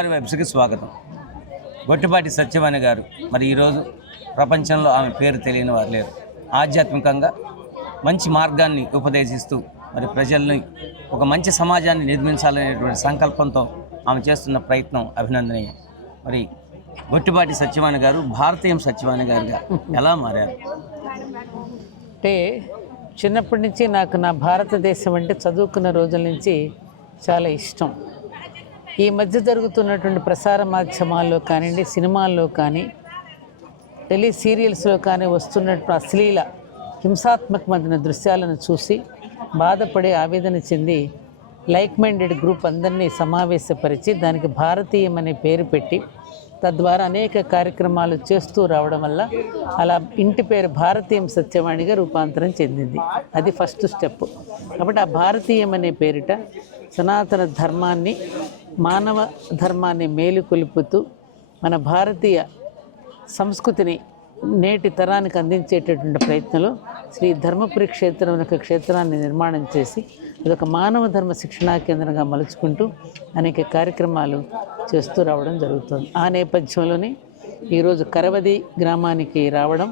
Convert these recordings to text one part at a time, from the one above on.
MR వెబ్స్కి స్వాగతం. గొట్టిపాటి సత్యవాణి గారు మరి ఈరోజు ప్రపంచంలో ఆమె పేరు తెలియని వారు లేరు. ఆధ్యాత్మికంగా మంచి మార్గాన్ని ఉపదేశిస్తూ మరి ప్రజల్ని ఒక మంచి సమాజాన్ని నిర్మించాలనేటువంటి సంకల్పంతో ఆమె చేస్తున్న ప్రయత్నం అభినందనీయం. మరి గొట్టిపాటి సత్యవాణి గారు భారతీయం సత్యవాణి గారుగా ఎలా మారారు? అంటే చిన్నప్పటి నుంచి నాకు నా భారతదేశం అంటే చదువుకున్న రోజుల నుంచి చాలా ఇష్టం. ఈ మధ్య జరుగుతున్నటువంటి ప్రసార మాధ్యమాల్లో కానివ్వండి, సినిమాల్లో కానీ, టెలి సీరియల్స్లో కానీ వస్తున్నటువంటి అశ్లీల హింసాత్మకమైన దృశ్యాలను చూసి బాధపడి ఆవేదన చెంది లైక్ మైండెడ్ గ్రూప్ అందరినీ సమావేశపరిచి దానికి భారతీయం అనే పేరు పెట్టి తద్వారా అనేక కార్యక్రమాలు చేస్తూ రావడం వల్ల అలా ఇంటి పేరు భారతీయం సత్యవాణిగా రూపాంతరం చెందింది. అది ఫస్ట్ స్టెప్. కాబట్టి ఆ భారతీయం అనే పేరిట సనాతన ధర్మాన్ని, మానవ ధర్మాన్ని మేలుకొలుపుతూ మన భారతీయ సంస్కృతిని నేటి తరానికి అందించేటటువంటి ప్రయత్నంలో శ్రీ ధర్మపురి క్షేత్రం యొక్క క్షేత్రాన్ని నిర్మాణం చేసి అదొక మానవ ధర్మ శిక్షణా కేంద్రంగా మలుచుకుంటూ అనేక కార్యక్రమాలు చేస్తూ రావడం జరుగుతుంది. ఆ నేపథ్యంలోనే ఈరోజు కరవది గ్రామానికి రావడం,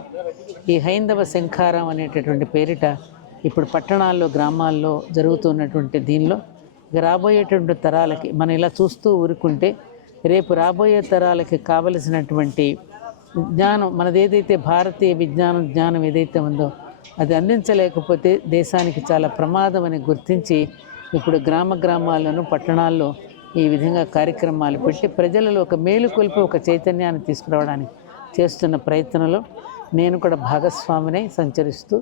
ఈ హైందవ శంఖారం అనేటటువంటి పేరిట ఇప్పుడు పట్టణాల్లో, గ్రామాల్లో జరుగుతున్నటువంటి దీనిలో రాబోయేటువంటి తరాలకి మనం ఇలా చూస్తూ ఊరుకుంటే రేపు రాబోయే తరాలకి కావలసినటువంటి జ్ఞానం, మనది ఏదైతే భారతీయ జ్ఞానం ఏదైతే ఉందో అది అందించలేకపోతే దేశానికి చాలా ప్రమాదం అని గుర్తించి ఇప్పుడు గ్రామాల్లోనూ పట్టణాల్లో ఈ విధంగా కార్యక్రమాలు పెట్టి ప్రజలలో ఒక మేలుకొల్పి ఒక చైతన్యాన్ని తీసుకురావడానికి చేస్తున్న ప్రయత్నంలో నేను కూడా భాగస్వామినై సంచరిస్తూ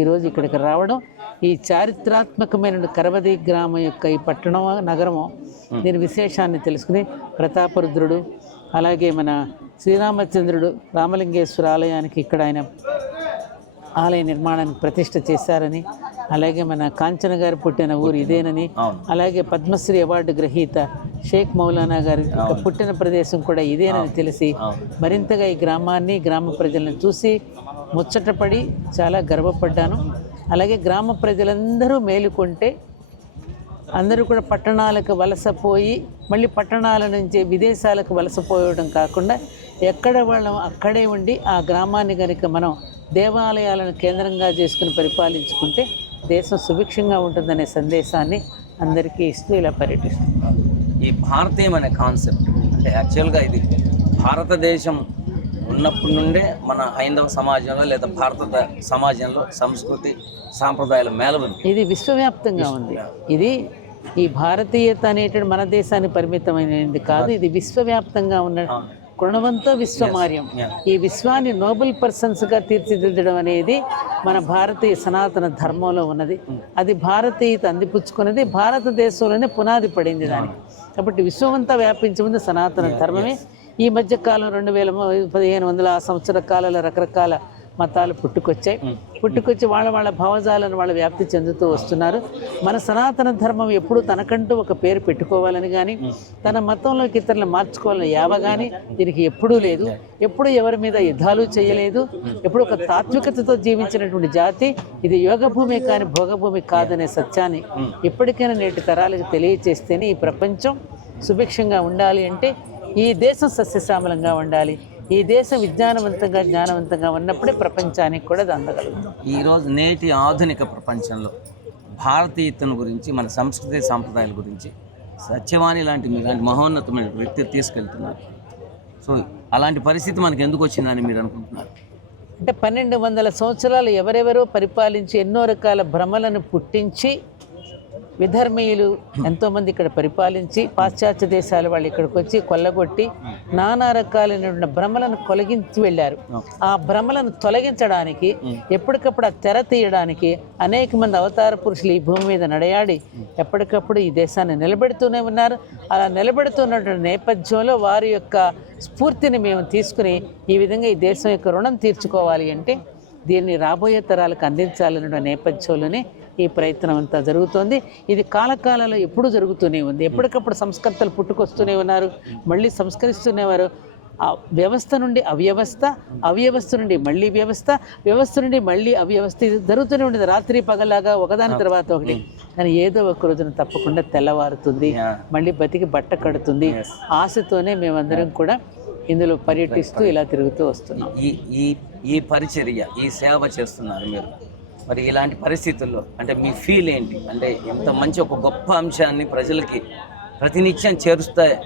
ఈరోజు ఇక్కడికి రావడం, ఈ చారిత్రాత్మకమైన కరవది గ్రామం యొక్క ఈ పట్టణం నగరము దీని విశేషాన్ని తెలుసుకుని ప్రతాపరుద్రుడు, అలాగే మన శ్రీరామచంద్రుడు రామలింగేశ్వర ఆలయానికి ఇక్కడ ఆయన ఆలయ నిర్మాణానికి ప్రతిష్ఠ చేశారని, అలాగే మన కాంచన గారు పుట్టిన ఊరు ఇదేనని, అలాగే పద్మశ్రీ అవార్డు గ్రహీత షేక్ మౌలానా గారి పుట్టిన ప్రదేశం కూడా ఇదేనని తెలిసి మరింతగా ఈ గ్రామాన్ని, గ్రామ ప్రజలను చూసి ముచ్చటపడి చాలా గర్వపడ్డాను. అలాగే గ్రామ ప్రజలందరూ మేలుకొంటే అందరూ కూడా పట్టణాలకు వలసపోయి మళ్ళీ పట్టణాల నుంచి విదేశాలకు వలసపోయడం కాకుండా ఎక్కడ వాళ్ళం అక్కడే ఉండి ఆ గ్రామాన్ని కనుక మనం దేవాలయాలను కేంద్రంగా చేసుకుని పరిపాలించుకుంటే దేశం సుభిక్షంగా ఉంటుందనే సందేశాన్ని అందరికీ ఇస్తూ ఇలా పర్యటిస్తుంది. ఈ భారతీయం అనే కాన్సెప్ట్ అంటే యాక్చువల్గా ఇది భారతదేశం ఉన్నప్పటి నుండే మన హైందవ సమాజంలో లేదా భారత సమాజంలో సంస్కృతి సాంప్రదాయాల మేళవింపు ఇది విశ్వవ్యాప్తంగా ఉంది. ఇది ఈ భారతీయత అనేటువంటి మన దేశానికి పరిమితమైనది కాదు, ఇది విశ్వవ్యాప్తంగా ఉన్న గుణవంతో విశ్వమార్యం. ఈ విశ్వాన్ని నోబెల్ పర్సన్స్గా తీర్చిదిద్దడం అనేది మన భారతీయ సనాతన ధర్మంలో ఉన్నది. అది భారతీయత అందిపుచ్చుకున్నది, భారతదేశంలోనే పునాది పడింది దానికి. కాబట్టి విశ్వమంతా వ్యాపించి ఉంది సనాతన ధర్మమే. ఈ మధ్యకాలం 2015 ఆ సంవత్సర కాలంలో రకరకాల మతాలు పుట్టుకొచ్చి వాళ్ళ భావజాలను వాళ్ళు వ్యాప్తి చెందుతూ వస్తున్నారు. మన సనాతన ధర్మం ఎప్పుడు తనకంటూ ఒక పేరు పెట్టుకోవాలని కానీ, తన మతంలోకి ఇతరులను మార్చుకోవాలని యావ కానీ దీనికి ఎప్పుడూ లేదు. ఎప్పుడు ఎవరి మీద యుద్ధాలు చేయలేదు. ఎప్పుడు ఒక తాత్వికతతో జీవించినటువంటి జాతి ఇది. యోగభూమి కానీ భోగభూమి కాదనే సత్యాన్ని ఇప్పటికైనా నేటి తరాలకు తెలియచేస్తేనే ఈ ప్రపంచం సుభిక్షంగా ఉండాలి. అంటే ఈ దేశం సస్యశ్యామలంగా ఉండాలి. ఈ దేశం జ్ఞానవంతంగా ఉన్నప్పుడే ప్రపంచానికి కూడా అది అందగలుగుతాం. ఈరోజు నేటి ఆధునిక ప్రపంచంలో భారతీయతను గురించి, మన సంస్కృతి సాంప్రదాయాల గురించి సత్యవాణి లాంటి మీలాంటి మహోన్నతమైన వ్యక్తి తీసుకెళ్తున్నారు. సో అలాంటి పరిస్థితి మనకు ఎందుకు వచ్చిందని మీరు అనుకుంటున్నారు? అంటే 1200 సంవత్సరాలు ఎవరెవరో పరిపాలించి ఎన్నో రకాల భ్రమలను పుట్టించి విధర్మీయులు ఎంతోమంది ఇక్కడ పరిపాలించి పాశ్చాత్య దేశాల వాళ్ళు ఇక్కడికి వచ్చి కొల్లగొట్టి నానా రకాలైన భ్రమలను కొలగించి వెళ్ళారు. ఆ భ్రమలను తొలగించడానికి ఎప్పటికప్పుడు ఆ తెర తీయడానికి అనేక మంది అవతార పురుషులు ఈ భూమి మీద నడయాడి ఎప్పటికప్పుడు ఈ దేశాన్ని నిలబెడుతూనే ఉన్నారు. అలా నిలబెడుతున్నటువంటి నేపథ్యంలో వారి యొక్క స్ఫూర్తిని మేము తీసుకుని ఈ విధంగా ఈ దేశం యొక్క రుణం తీర్చుకోవాలి అంటే దీన్ని రాబోయే తరాలకు అందించాలన్న నేపథ్యంలోనే ఈ ప్రయత్నం అంతా జరుగుతోంది. ఇది కాలకాలంలో ఎప్పుడూ జరుగుతూనే ఉంది. ఎప్పటికప్పుడు సంస్కర్తలు పుట్టుకొస్తూనే ఉన్నారు, మళ్ళీ సంస్కరిస్తూనేవారు. వ్యవస్థ నుండి అవ్యవస్థ, అవ్యవస్థ నుండి మళ్ళీ వ్యవస్థ, వ్యవస్థ నుండి మళ్ళీ అవ్యవస్థ. ఇది జరుగుతూనే ఉండేది రాత్రి పగలాగా ఒకదాని తర్వాత ఒకటి. కానీ ఏదో ఒక రోజున తప్పకుండా తెల్లవారుతుంది, మళ్ళీ బతికి బట్ట కడుతుంది. ఆశతోనే మేమందరం కూడా ఇందులో పర్యటిస్తూ ఇలా తిరుగుతూ వస్తున్నాం. ఈ పరిచర్య, ఈ సేవ చేస్తున్నారు మీరు. మరి ఇలాంటి పరిస్థితుల్లో అంటే మీ ఫీల్ ఏంటి? అంటే ఇంత మంచి ఒక గొప్ప అంశాన్ని ప్రజలకి ప్రతినిత్యం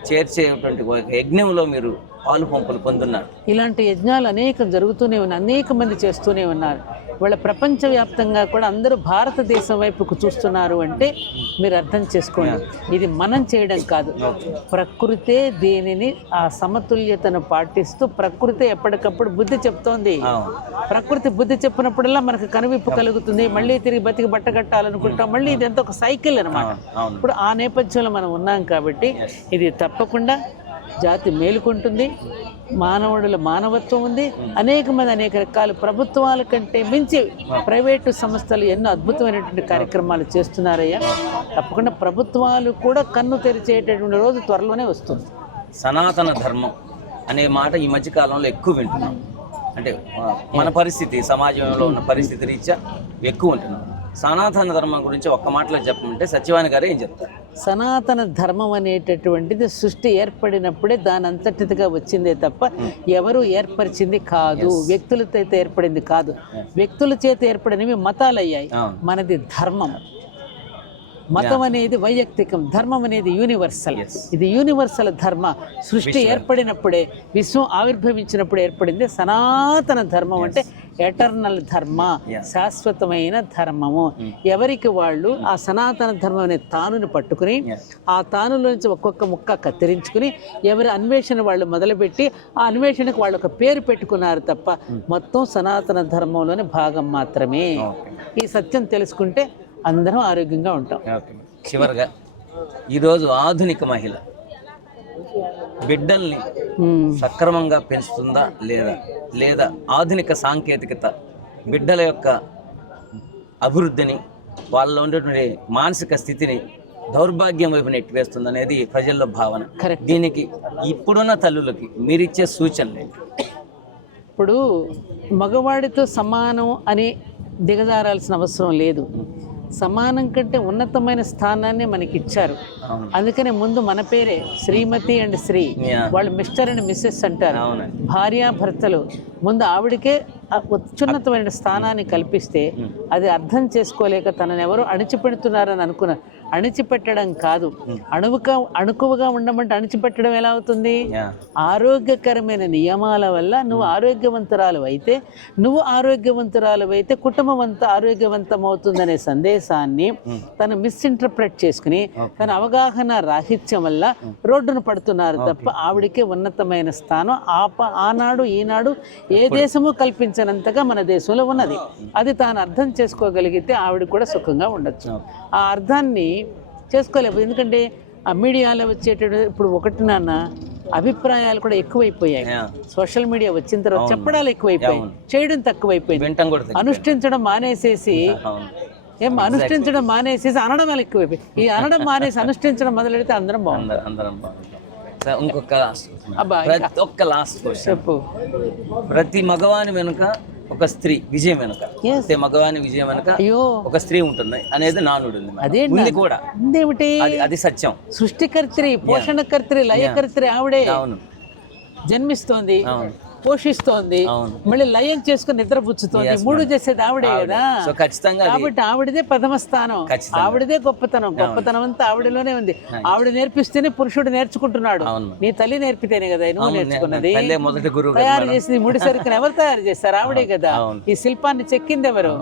చేర్చేటువంటి ఒక యజ్ఞంలో మీరు పాలు పంపులు పొందున్నారు. ఇలాంటి యజ్ఞాలు అనేకం జరుగుతూనే ఉన్నాయి, అనేక మంది చేస్తూనే ఉన్నారు. వాళ్ళ ప్రపంచవ్యాప్తంగా కూడా అందరూ భారతదేశం వైపుకు చూస్తున్నారు అంటే మీరు అర్థం చేసుకోండి, ఇది మనం చేయడం కాదు. ప్రకృతే దీనిని ఆ సమతుల్యతను పాటిస్తూ ప్రకృతి ఎప్పటికప్పుడు బుద్ధి చెప్తోంది. ప్రకృతి బుద్ధి చెప్పినప్పుడల్లా మనకు కనువిప్పు కలుగుతుంది, మళ్ళీ తిరిగి బతికి బట్టగట్టాలనుకుంటాం. మళ్ళీ ఇది ఎంత ఒక సైకిల్ అనమాట. ఇప్పుడు ఆ నేపథ్యంలో మనం ఉన్నాం కాబట్టి ఇది తప్పకుండా జాతి మేలుకుంటుంది, మానవుడుల మానవత్వం ఉంది. అనేక మంది అనేక రకాల ప్రభుత్వాల కంటే మించి ప్రైవేటు సంస్థలు ఎన్నో అద్భుతమైనటువంటి కార్యక్రమాలు చేస్తున్నారయ్యా. తప్పకుండా ప్రభుత్వాలు కూడా కన్ను తెరిచేటటువంటి రోజు త్వరలోనే వస్తుంది. సనాతన ధర్మం అనే మాట ఈ మధ్య కాలంలో ఎక్కువ వింటున్నాం. అంటే మన పరిస్థితి, సమాజంలో ఉన్న పరిస్థితి రీత్యా ఎక్కువ ఉంటున్నాం. సనాతన ధర్మం గురించి ఒక్క మాటలో చెప్పమంటే సత్యవాణి గారు ఏం చెప్తారు? సనాతన ధర్మం అనేటటువంటిది సృష్టి ఏర్పడినప్పుడే దాని అంతటిగా వచ్చిందే తప్ప ఎవరు ఏర్పరిచింది కాదు, వ్యక్తులతో అయితే ఏర్పడింది కాదు. వ్యక్తుల చేత ఏర్పడినవి మతాలయ్యాయి. మనది ధర్మం. మతం అనేది వైయక్తికం, ధర్మం అనేది యూనివర్సల్. ఇది యూనివర్సల్ ధర్మ. సృష్టి ఏర్పడినప్పుడే, విశ్వం ఆవిర్భవించినప్పుడు ఏర్పడింది సనాతన ధర్మం. అంటే ఎటర్నల్ ధర్మ, శాశ్వతమైన ధర్మము. ఎవరికి వాళ్ళు ఆ సనాతన ధర్మం అనే తానుని పట్టుకుని ఆ తానులోంచి ఒక్కొక్క ముక్క కత్తిరించుకుని ఎవరి అన్వేషణ వాళ్ళు మొదలుపెట్టి ఆ అన్వేషణకు వాళ్ళు ఒక పేరు పెట్టుకున్నారు తప్ప మొత్తం సనాతన ధర్మంలోని భాగం మాత్రమే. ఈ సత్యం తెలుసుకుంటే అందరం ఆరోగ్యంగా ఉంటాం. చివరిగా ఈరోజు ఆధునిక మహిళ బిడ్డల్ని సక్రమంగా పెంచుతుందా లేదా ఆధునిక సాంకేతికత బిడ్డల యొక్క అభివృద్ధిని, వాళ్ళలో ఉండేటువంటి మానసిక స్థితిని దౌర్భాగ్యం వైపు నెట్టివేస్తుంది అనేది ప్రజల్లో భావన. దీనికి ఇప్పుడున్న తల్లులకి మీరిచ్చే సూచనలు? ఇప్పుడు మగవాడితో సమానం అని దిగజారాల్సిన అవసరం లేదు. సమానం కంటే ఉన్నతమైన స్థానాన్ని మనకి ఇచ్చారు. అందుకనే ముందు మన పేరే శ్రీమతి అండ్ శ్రీ, వాళ్ళు మిస్టర్ అండ్ మిస్సెస్ అంటారు. భార్యాభర్తలు ముందు ఆవిడకే అత్యున్నతమైన స్థానాన్ని కల్పిస్తే అది అర్థం చేసుకోలేక తనని ఎవరో అణిచిపెడుతున్నారని అనుకున్నారు. అణిచిపెట్టడం కాదు, అణుకువగా ఉండమంటే అణిచిపెట్టడం ఎలా అవుతుంది? ఆరోగ్యకరమైన నియమాల వల్ల నువ్వు ఆరోగ్యవంతురాలు అయితే కుటుంబం అంతా ఆరోగ్యవంతం అవుతుందనే సందేశాన్ని తను మిస్ఇంటర్ప్రెట్ చేసుకుని తన అవగాహన రాహిత్యం వల్ల రోడ్డును పడుతున్నారు తప్ప ఆవిడికే ఉన్నతమైన స్థానం ఆనాడు ఈనాడు ఏ దేశము కల్పించినంతగా మన దేశంలో ఉన్నది. అది తాను అర్థం చేసుకోగలిగితే ఆవిడ కూడా సుఖంగా ఉండొచ్చు. ఆ అర్థాన్ని చేసుకోలేవు. ఎందుకంటే ఆ మీడియాలో వచ్చేటప్పుడు ఇప్పుడు ఒకటి నాన్న అభిప్రాయాలు కూడా ఎక్కువైపోయాయి. సోషల్ మీడియా వచ్చిన తర్వాత చెప్పడాలు ఎక్కువైపోయాయి, చేయడం తక్కువైపోయింది. అనుష్ఠించడం మానేసేసి అనడం వల్ల ఎక్కువైపోయి ఈ అనడం మానేసి అనుష్ఠించడం మొదలెడితే అందరం బాగుంది. ఇంకొక లాస్ట్ చెప్పు. ప్రతి మగవాని వెనుక ఒక స్త్రీ విజయం వెనుక, మగవాని విజయం వెనుక ఒక స్త్రీ ఉంటుంది అనేది నానుడు ఉంది కూడా. అది సత్యం. సృష్టికర్త్రి, పోషణకర్త్రి, లయకర్త్రి ఆవిడే. జన్మిస్తోంది, పోషిస్తోంది, మళ్ళీ లయం చేసుకుని నిద్రపుచ్చుతోంది. మూడు చేసేది ఆవిడే కదా. కాబట్టి ఆవిడదే ప్రథమ స్థానం, ఆవిడదే గొప్పతనం అంతా ఆవిడలోనే ఉంది. ఆవిడ నేర్పిస్తేనే పురుషుడు నేర్చుకుంటున్నాడు. నీ తల్లి నేర్పితేనే కదా నువ్వు నేర్చుకున్నది. తయారు చేసింది ముడి సరుకుని ఎవరు తయారు చేస్తారు? ఆవిడే కదా. ఈ శిల్పాన్ని చెక్కింది ఎవరు?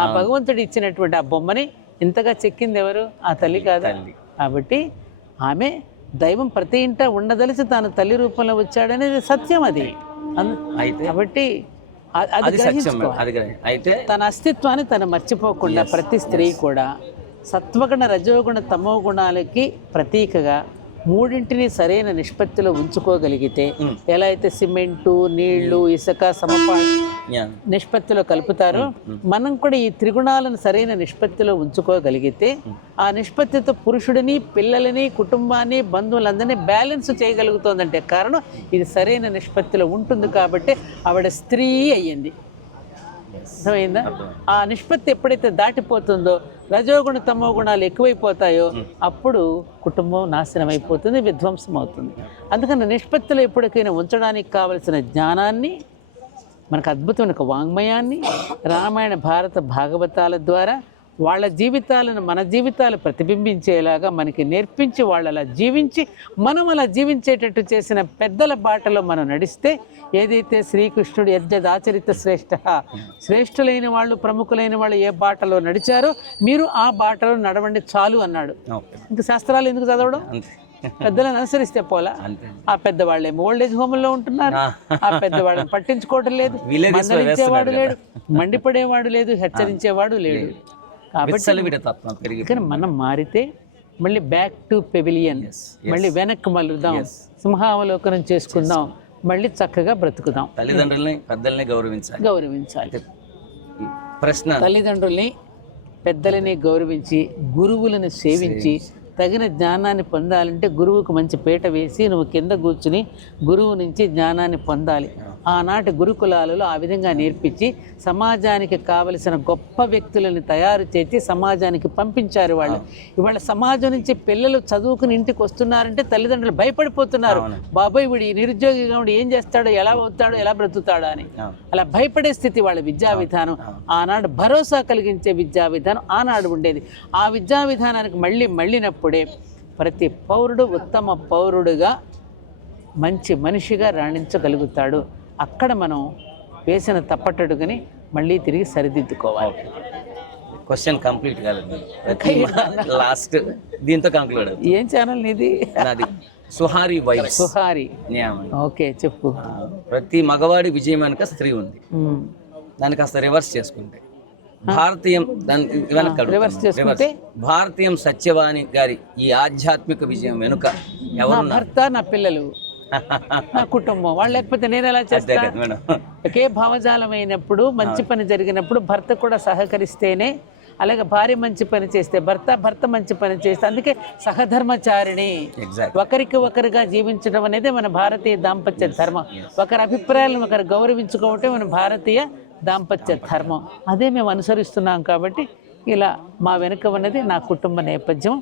ఆ భగవంతుడు ఇచ్చినటువంటి ఆ బొమ్మని ఇంతగా చెక్కింది ఎవరు? ఆ తల్లి కాదా? కాబట్టి ఆమె దైవం ప్రతి ఇంట ఉండదలిసి తాను తల్లి రూపంలో వచ్చాడనేది సత్యం. అది కాబట్టి అయితే తన అస్తిత్వాన్ని తను మర్చిపోకుండా ప్రతి స్త్రీ కూడా సత్వగుణ, రజోగుణ, తమో గుణాలకి ప్రతీకగా మూడింటిని సరైన నిష్పత్తిలో ఉంచుకోగలిగితే, ఎలా అయితే సిమెంటు, నీళ్లు, ఇసుక నిష్పత్తిలో కలుపుతారో మనం కూడా ఈ త్రిగుణాలను సరైన నిష్పత్తిలో ఉంచుకోగలిగితే ఆ నిష్పత్తితో పురుషుడిని, పిల్లలని, కుటుంబాన్ని, బంధువులందరినీ బ్యాలెన్స్ చేయగలుగుతోందంటే కారణం ఇది సరైన నిష్పత్తిలో ఉంటుంది. కాబట్టి ఆవిడ స్త్రీ అయ్యింది. అర్థమైందా? ఆ నిష్పత్తి ఎప్పుడైతే దాటిపోతుందో రజోగుణ తమో గుణాలు ఎక్కువైపోతాయో అప్పుడు కుటుంబం నాశనం అయిపోతుంది, విధ్వంసం అవుతుంది. అందుకని నిష్పత్తిలో ఎప్పటికైనా ఉంచడానికి కావలసిన జ్ఞానాన్ని, మనకు అద్భుతమైన ఒక వాంగ్మయాన్ని రామాయణ భారత భాగవతాల ద్వారా వాళ్ళ జీవితాలను మన జీవితాలు ప్రతిబింబించేలాగా మనకి నేర్పించి వాళ్ళు అలా జీవించి మనం అలా జీవించేటట్టు చేసిన పెద్దల బాటలో మనం నడిస్తే, ఏదైతే శ్రీకృష్ణుడు యజ్జదాచరిత శ్రేష్ఠ, శ్రేష్ఠులైన వాళ్ళు ప్రముఖులైన వాళ్ళు ఏ బాటలో నడిచారో మీరు ఆ బాటలో నడవండి చాలు అన్నాడు. ఇంక శాస్త్రాలు ఎందుకు చదవడం? పెద్దలను అనుసరిస్తే పోలా. ఆ పెద్దవాళ్ళేమో ఓల్డేజ్ హోమ్లో ఉంటున్నారు, ఆ పెద్దవాళ్ళని పట్టించుకోవడం లేదు, మందలించేవాడు లేడు, మండిపడేవాడు లేదు, హెచ్చరించేవాడు లేడు. కాబట్టి కానీ మనం మారితే మళ్ళీ బ్యాక్ టు పెవిలియన్, మళ్ళీ వెనక్కి మళ్ళుదాం, సింహావలోకనం చేసుకుందాం, మళ్ళీ చక్కగా బ్రతుకుదాం. తల్లిదండ్రుల్ని పెద్దల్ని గౌరవించాలి. ప్రశ్న, తల్లిదండ్రుల్ని పెద్దలని గౌరవించి గురువులను సేవించి తగిన జ్ఞానాన్ని పొందాలంటే గురువుకు మంచి పీట వేసి నువ్వు కింద కూర్చుని గురువు నుంచి జ్ఞానాన్ని పొందాలి. ఆనాటి గురుకులాలలో ఆ విధంగా నేర్పించి సమాజానికి కావలసిన గొప్ప వ్యక్తులను తయారు చేసి సమాజానికి పంపించారు వాళ్ళు. ఇవాళ సమాజం నుంచి పిల్లలు చదువుకుని ఇంటికి వస్తున్నారంటే తల్లిదండ్రులు భయపడిపోతున్నారు. బాబాయ్ వీడు నిరుద్యోగిగా ఉండి ఏం చేస్తాడో, ఎలా అవుతాడో, ఎలా బ్రతుకుతాడో అని అలా భయపడే స్థితి వాళ్ళ విద్యా విధానం. ఆనాడు భరోసా కలిగించే విద్యా విధానం ఆనాడు ఉండేది. ఆ విద్యా విధానానికి మళ్ళినప్పుడే ప్రతి పౌరుడు ఉత్తమ పౌరుడుగా మంచి మనిషిగా రాణించగలుగుతాడు. అక్కడ మనం వేసిన తప్పటడుగుని మళ్ళీ తిరిగి సరిదిద్దుకోవాలి. క్వశ్చన్ కంప్లీట్ కాలేదు, లాస్ట్ దీంతో కంక్లూడ్. ఏం ఛానల్ నీది? నాది సుహారి వైఫ్. సుహారి, ఓకే చెప్పు. ప్రతి మగవాడి విజయం వెనుక స్త్రీ ఉంది. దాన్ని కాస్త రివర్స్ చేసుకుంటే భారతీయం, రివర్స్ చేసుకుంటే భారతీయం సత్యవాణి గారి ఈ ఆధ్యాత్మిక విజయం వెనుక ఎవరు? భర్త, నా పిల్లలు, నా కుటుంబం. వాళ్ళు లేకపోతే నేను ఎలా చేస్తాను? ఒకే భావజాలం అయినప్పుడు, మంచి పని జరిగినప్పుడు భర్త కూడా సహకరిస్తేనే, అలాగే భార్య మంచి పని చేస్తే భర్త మంచి పని చేస్తే, అందుకే సహధర్మచారిణి, ఒకరికి ఒకరిగా జీవించడం అనేది మన భారతీయ దాంపత్య ధర్మం. ఒకరి అభిప్రాయాలను ఒకరు గౌరవించుకోవటం మన భారతీయ దాంపత్య ధర్మం. అదే మేము అనుసరిస్తున్నాం. కాబట్టి ఇలా మా వెనుక ఉన్నది నా కుటుంబ నేపథ్యం,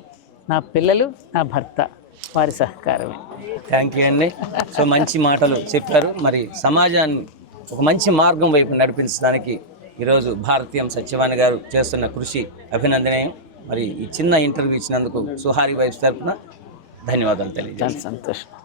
నా పిల్లలు, నా భర్త, వారి సహకారమే. థ్యాంక్ యూ అండి. సో మంచి మాటలు చెప్పారు. మరి సమాజాన్ని ఒక మంచి మార్గం వైపు నడిపించడానికి ఈరోజు భారతీయం సత్యవాణి గారు చేస్తున్న కృషి అభినందనీయం. మరి ఈ చిన్న ఇంటర్వ్యూ ఇచ్చినందుకు సుహారి వైఫ్ తరఫున ధన్యవాదాలు తెలియజేస్తాను. సంతోషం.